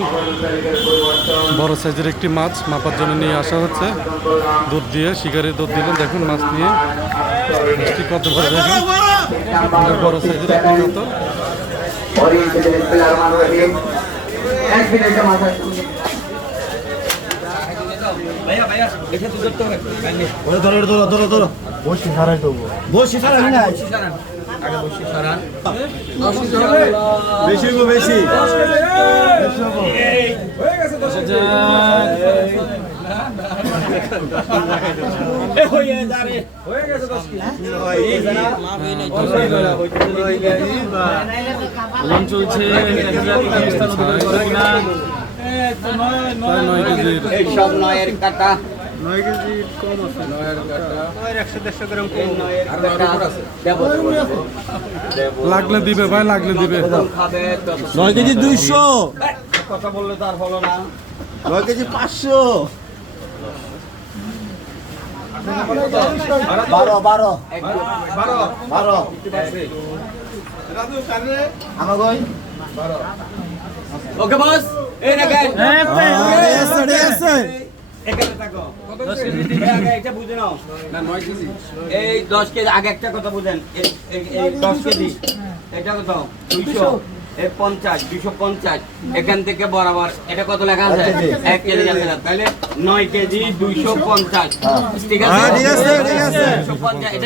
নতুন বড় সাইজের একটি মাছ মাপার জন্য নিয়ে আসা হচ্ছে। দুধ দিয়ে শিকারের দুধ দিলেন, দেখুন মাছ নিয়ে মাছটি কত করে দেখুন, বড় সাইজের একটি কাতল। বেশি গো বেশি চলছে 9 কেজির। সব নয়ের কাটা 9 কেজি কম আছে 100-150 গ্রাম কম। লাগলে দিবে ভাই, লাগলে দিবে। 9 কেজি 200, কথা বললে তার হলো না। 9 কেজি 500, 12 আমার কই ওকে বস, এই দেখেন এখানে থাকো। এটা বুঝে নাও না, 9 কেজি এই 10 কেজি আগে একটা কথা বুঝেন, এই 10 কেজি এটা কত 200, এই 50 250 এখান থেকে বরাবর এটা কত লেখা আছে 1 কেজি যাচ্ছে না, তাহলে 9 কেজি 250। ঠিক আছে, 250 এটা